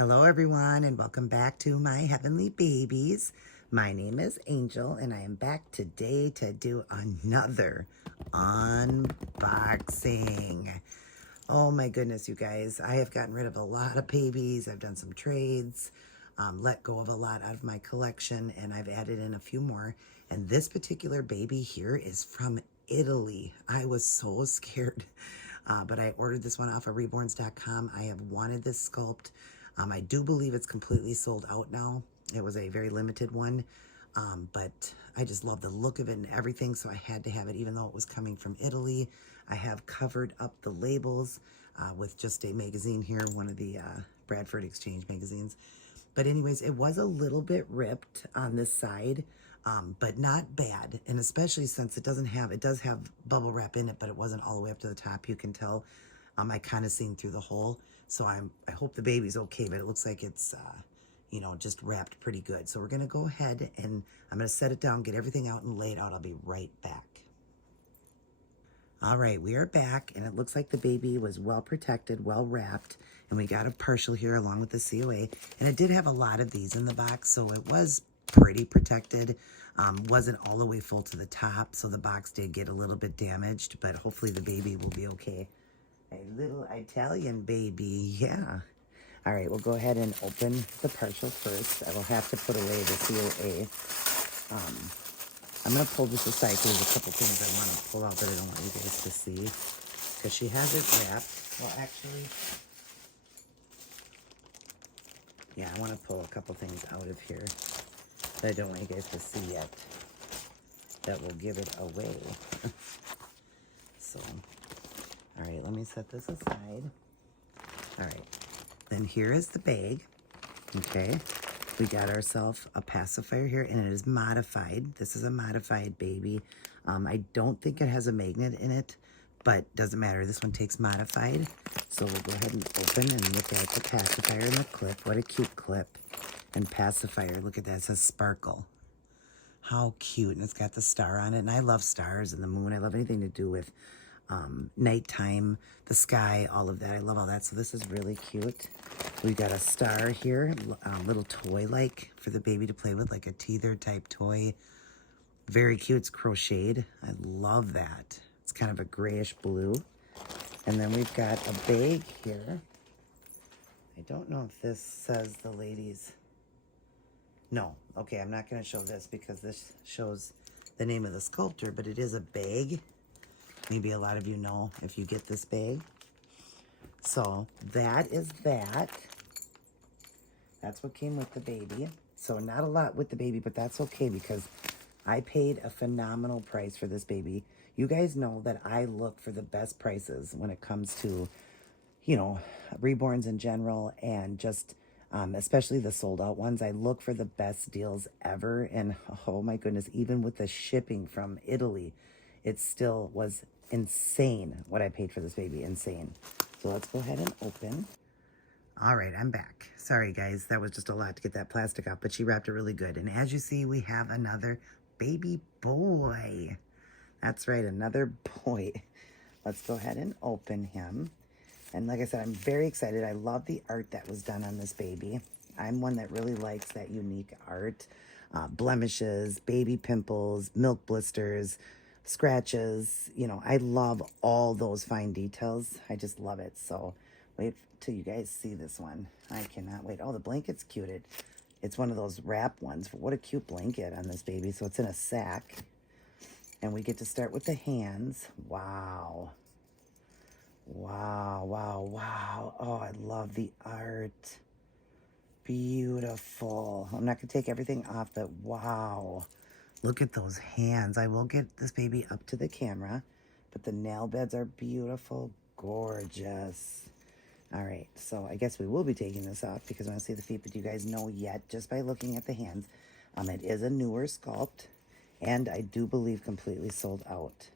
Hello, everyone, and welcome back to my heavenly babies. My name is Angel, and I am back today to do another unboxing. Oh my goodness, you guys. I have gotten rid of a lot of babies. I've done some trades, let go of a lot out of my collection, and I've added in a few more. And this particular baby here is from Italy. I was so scared, but I ordered this one off of reborns.com. I have wanted this sculpt. I do believe it's completely sold out now. It was a very limited one, but I just love the look of it and everything, so I had to have it even though it was coming from Italy. I have covered up the labels with just a magazine here, one of the Bradford Exchange magazines. But anyways, it was a little bit ripped on this side, but not bad. And especially since it does have bubble wrap in it, but it wasn't all the way up to the top. You can tell I kind of seen through the hole. So I hope the baby's okay, but it looks like it's, just wrapped pretty good. So we're going to go ahead and I'm going to set it down, get everything out and lay it out. I'll be right back. All right, we are back, and it looks like the baby was well protected, well wrapped, and we got a partial here along with the COA, and it did have a lot of these in the box, so it was pretty protected. Wasn't all the way full to the top, so the box did get a little bit damaged, but hopefully the baby will be okay. A little Italian baby, yeah. All right, we'll go ahead and open the partial first. I will have to put away the COA. I'm going to pull this aside because there's a couple things I want to pull out that I don't want you guys to see. Because she has it wrapped. Well, actually, yeah, I want to pull a couple things out of here that I don't want you guys to see yet. That will give it away. So, all right, let me set this aside. All right, then here is the bag. Okay, we got ourselves a pacifier here, and it is modified. This is a modified baby. I don't think it has a magnet in it, but doesn't matter. This one takes modified. So we'll go ahead and open and look at the pacifier and the clip. What a cute clip and pacifier. Look at that. It says sparkle. How cute. And it's got the star on it. And I love stars and the moon. I love anything to do with nighttime, the sky, all of that. I love all that. So this is really cute. We got a star here, a little toy-like for the baby to play with, like a teether type toy. Very cute. It's crocheted. I love that. It's kind of a grayish blue. And then we've got a bag here. I don't know if this says the ladies. No. Okay, I'm not going to show this because this shows the name of the sculptor, but it is a bag. Maybe a lot of you know if you get this bag. So that is that. That's what came with the baby. So not a lot with the baby, but that's okay because I paid a phenomenal price for this baby. You guys know that I look for the best prices when it comes to, reborns in general and just especially the sold out ones. I look for the best deals ever. And oh my goodness, even with the shipping from Italy, it still was insane what I paid for this baby. Insane. So let's go ahead and open. All right, I'm back. Sorry, guys. That was just a lot to get that plastic out, but she wrapped it really good. And as you see, we have another baby boy. That's right, another boy. Let's go ahead and open him. And like I said, I'm very excited. I love the art that was done on this baby. I'm one that really likes that unique art. Blemishes, baby pimples, milk blisters, scratches. I love all those fine details. I just love it. So wait till you guys see this one. I cannot wait. Oh, the blanket's cute. It's one of those wrap ones. What a cute blanket on this baby. So it's in a sack. And we get to start with the hands. Wow. Wow, wow, wow. Oh, I love the art. Beautiful. I'm not going to take everything off, but wow. Look at those hands. I will get this baby up to the camera, but the nail beds are beautiful. Gorgeous. All right, so I guess we will be taking this off because I want to see the feet, but you guys know yet just by looking at the hands. It is a newer sculpt, and I do believe completely sold out.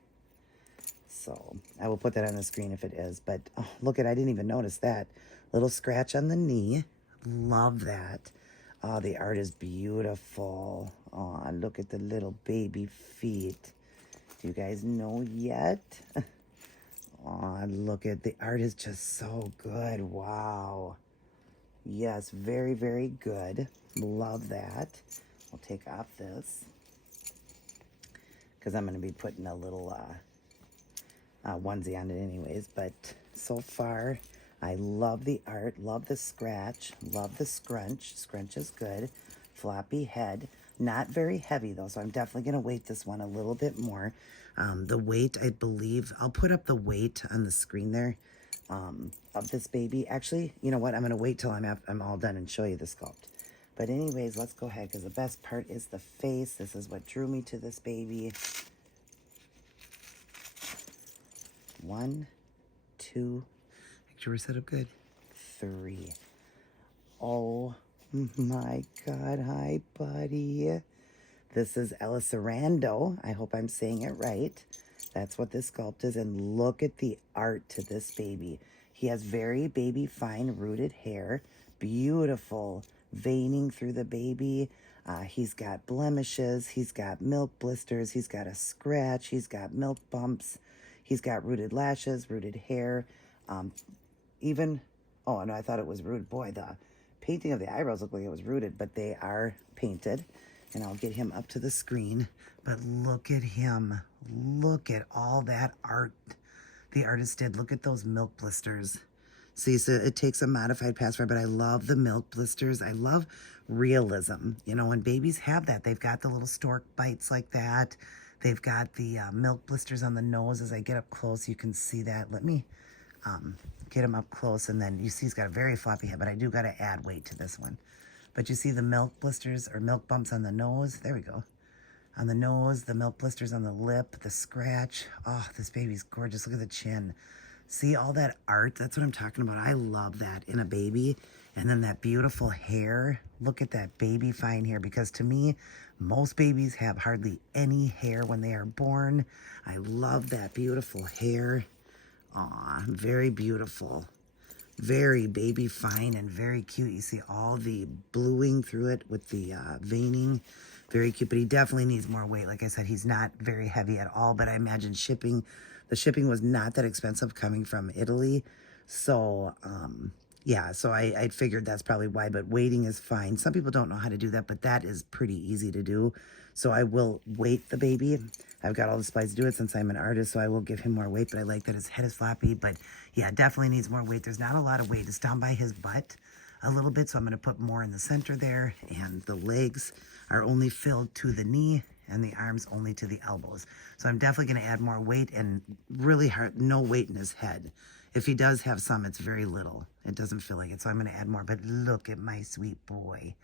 So I will put that on the screen if it is. But oh, look at, I didn't even notice that. Little scratch on the knee. Love that. Oh, the art is beautiful. Oh, look at the little baby feet. Do you guys know yet? Oh, look at the art is just so good. Wow. Yes, very, very good. Love that. We'll take off this because I'm going to be putting a little onesie on it anyways. But so far, I love the art, love the scratch, love the scrunch. Scrunch is good. Floppy head. Not very heavy though, so I'm definitely going to weight this one a little bit more. The weight, I believe, I'll put up the weight on the screen there of this baby. Actually, you know what? I'm going to wait till I'm all done and show you the sculpt. But anyways, let's go ahead because the best part is the face. This is what drew me to this baby. 1, 2, make sure we're set up good. 3. Oh my God. Hi, buddy. This is Elisarando. I hope I'm saying it right. That's what this sculpt is. And look at the art to this baby. He has very baby fine rooted hair. Beautiful veining through the baby. He's got blemishes. He's got milk blisters. He's got a scratch. He's got milk bumps. He's got rooted lashes, rooted hair. Even, oh, no, I thought it was rooted. Boy, the painting of the eyebrows look like it was rooted, but they are painted. And I'll get him up to the screen. But look at him. Look at all that art the artist did. Look at those milk blisters. See, so it takes a modified pacifier, but I love the milk blisters. I love realism. You know, when babies have that, they've got the little stork bites like that. They've got the milk blisters on the nose. As I get up close, you can see that. Let me get him up close, and then you see he's got a very floppy head, but I do got to add weight to this one. But you see the milk blisters or milk bumps on the nose. There we go. On the nose, the milk blisters on the lip, the scratch. Oh, this baby's gorgeous. Look at the chin. See all that art? That's what I'm talking about. I love that in a baby. And then that beautiful hair. Look at that baby fine hair, because to me, most babies have hardly any hair when they are born. I love that beautiful hair. Aw, very beautiful. Very baby fine and very cute. You see all the bluing through it with the veining. Very cute, but he definitely needs more weight. Like I said, he's not very heavy at all, but I imagine the shipping was not that expensive coming from Italy. So, yeah, so I figured that's probably why, but weighting is fine. Some people don't know how to do that, but that is pretty easy to do. So I will weight the baby. I've got all the supplies to do it since I'm an artist, so I will give him more weight, but I like that his head is floppy. But yeah, definitely needs more weight. There's not a lot of weight. It's down by his butt a little bit, so I'm going to put more in the center there. And the legs are only filled to the knee, and the arms only to the elbows. So I'm definitely going to add more weight, and really hard, no weight in his head. If he does have some, it's very little. It doesn't feel like it, so I'm going to add more. But look at my sweet boy.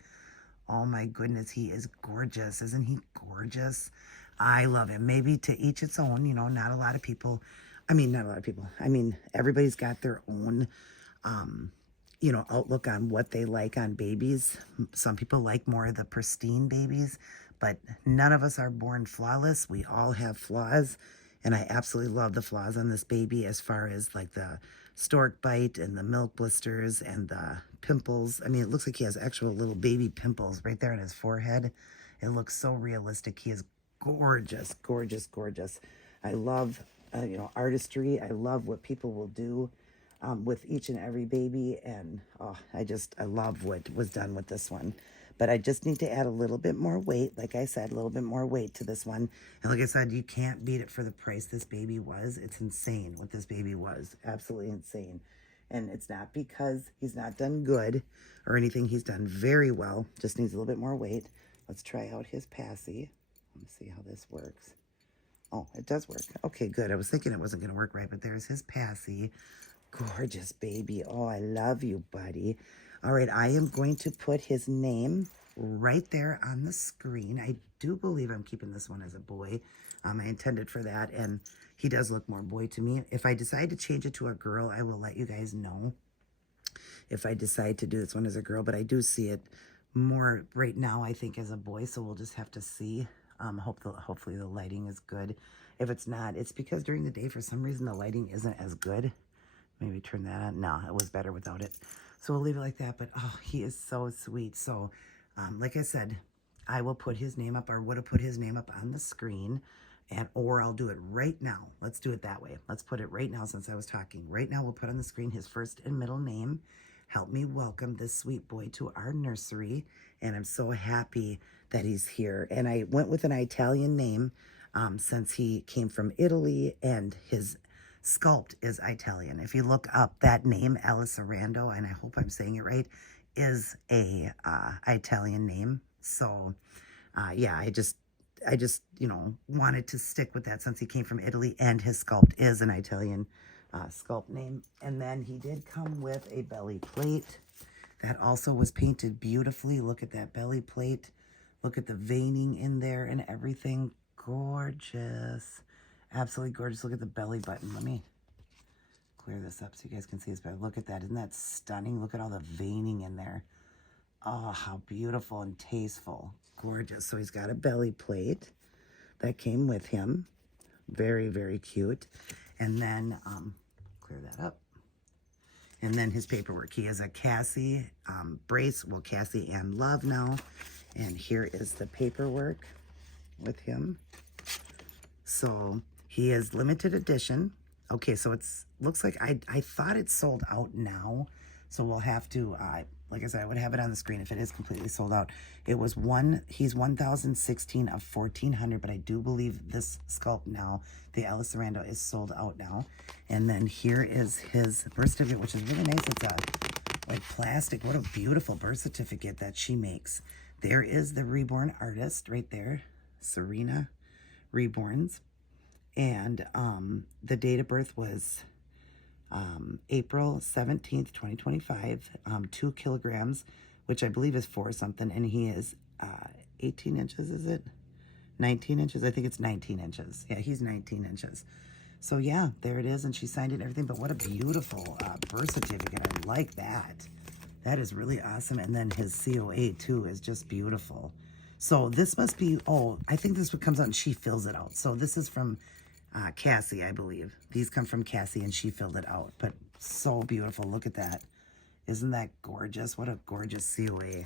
Oh my goodness, he is gorgeous. Isn't he gorgeous? I love him. Maybe to each its own, you know, not a lot of people. I mean, not a lot of people. I mean, everybody's got their own, you know, outlook on what they like on babies. Some people like more of the pristine babies, but none of us are born flawless. We all have flaws, and I absolutely love the flaws on this baby as far as like the stork bite and the milk blisters and the pimples. I mean, it looks like he has actual little baby pimples right there on his forehead. It looks so realistic. He is gorgeous, gorgeous, gorgeous. I love, you know, artistry. I love what people will do with each and every baby. And oh, I love what was done with this one. But I just need to add a little bit more weight. Like I said, a little bit more weight to this one. And like I said, you can't beat it for the price this baby was. It's insane what this baby was. Absolutely insane. And it's not because he's not done good or anything. He's done very well. Just needs a little bit more weight. Let's try out his passy. Let me see how this works. Oh, it does work. Okay, good. I was thinking it wasn't going to work right, but there's his passy. Gorgeous baby. Oh, I love you, buddy. All right, I am going to put his name right there on the screen. I do believe I'm keeping this one as a boy. I intended for that, and he does look more boy to me. If I decide to change it to a girl, I will let you guys know if I decide to do this one as a girl, but I do see it more right now, I think, as a boy, so we'll just have to see. Hopefully the lighting is good. If it's not, it's because during the day, for some reason, the lighting isn't as good. Maybe turn that on. No, it was better without it. So we'll leave it like that. But, oh, he is so sweet. So, like I said, I will put his name up, or would have put his name up on the screen. Or I'll do it right now. Let's do it that way. Let's put it right now since I was talking. Right now, we'll put on the screen his first and middle name. help me welcome this sweet boy to our nursery. And I'm so happy that he's here. And I went with an Italian name since he came from Italy and his sculpt is Italian. If you look up that name, Alicerando, and I hope I'm saying it right, is a Italian name. So yeah, I just wanted to stick with that since he came from Italy and his sculpt is an Italian sculpt name. And then he did come with a belly plate that also was painted beautifully. Look at that belly plate. Look at the veining in there and everything. Gorgeous. Absolutely gorgeous. Look at the belly button. Let me clear this up so you guys can see this better. Look at that. Isn't that stunning? Look at all the veining in there. Oh, how beautiful and tasteful. Gorgeous. So he's got a belly plate that came with him. Very, very cute. And then, clear that up. And then his paperwork. He has a Cassie brace. Well, Cassie and Love now. And here is the paperwork with him. So he is limited edition. Okay, so it's looks like I thought it's sold out now. So we'll have to, like I said, I would have it on the screen if it is completely sold out. It was he's 1,016 of 1,400, but I do believe this sculpt now, the Alicerando, is sold out now. And then here is his birth certificate, which is really nice. It's like plastic. What a beautiful birth certificate that she makes. There is the Reborn artist right there, Serena Reborns. And the date of birth was April 17th, 2025, 2 kilograms, which I believe is 4 something. And he is 18 inches, is it? 19 inches? I think it's 19 inches. Yeah, he's 19 inches. So yeah, there it is. And she signed it and everything. But what a beautiful birth certificate. I like that. That is really awesome. And then his COA too is just beautiful. So this must be, oh, I think this one comes out and she fills it out. So this is from Cassie, I believe. These come from Cassie and she filled it out. But so beautiful. Look at that. Isn't that gorgeous? What a gorgeous COA.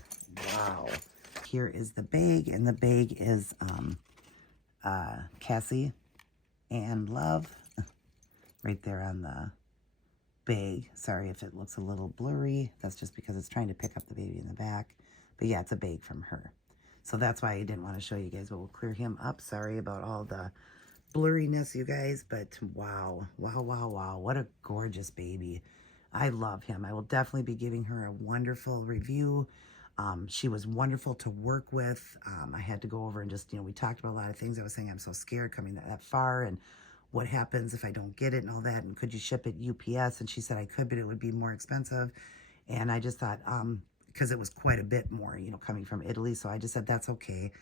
Wow. Here is the bag. And the bag is Cassie and Love. Right there on the bag. Sorry if it looks a little blurry. That's just because it's trying to pick up the baby in the back. But yeah, it's a bag from her. So that's why I didn't want to show you guys, but we'll clear him up. Sorry about all the blurriness, you guys, but wow. Wow, wow, wow. What a gorgeous baby. I love him. I will definitely be giving her a wonderful review. She was wonderful to work with. I had to go over and just, we talked about a lot of things. I was saying I'm so scared coming that far and what happens if I don't get it and all that, and could you ship it UPS? And she said I could, but it would be more expensive. And I just thought, because it was quite a bit more, coming from Italy. So I just said, that's okay.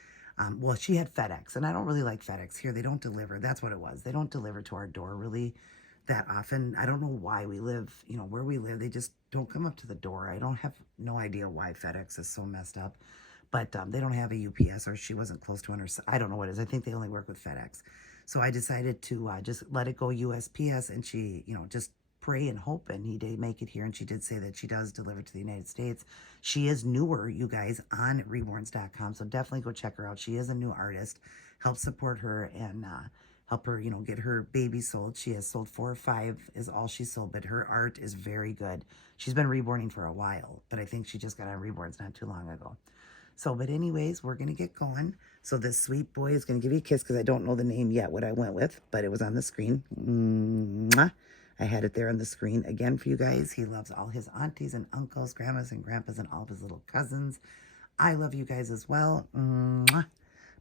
Well, she had FedEx, and I don't really like FedEx here. They don't deliver. That's what it was. They don't deliver to our door really that often. I don't know why we live, where we live, they just don't come up to the door. I don't have no idea why FedEx is so messed up, but they don't have a UPS, or she wasn't close to one, or I don't know what it is. I think they only work with FedEx. So I decided to just let it go USPS, and she, just pray and hope, and he did make it here. And she did say that she does deliver to the United States. She is newer, you guys, on reborns.com, so definitely go check her out. She is a new artist. Help support her and help her, get her baby sold. She has sold 4 or 5 is all she sold, but her art is very good. She's been reborning for a while, but I think she just got on Reborns not too long ago. So, but anyways, we're going to get going. So this sweet boy is going to give you a kiss because I don't know the name yet, what I went with, but it was on the screen. Mwah. I had it there on the screen again for you guys. He loves all his aunties and uncles, grandmas and grandpas, and all of his little cousins. I love you guys as well. Mwah.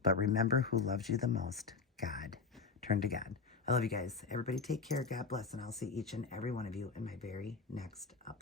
But remember who loves you the most. God. Turn to God. I love you guys. Everybody take care. God bless. And I'll see each and every one of you in my very next upload.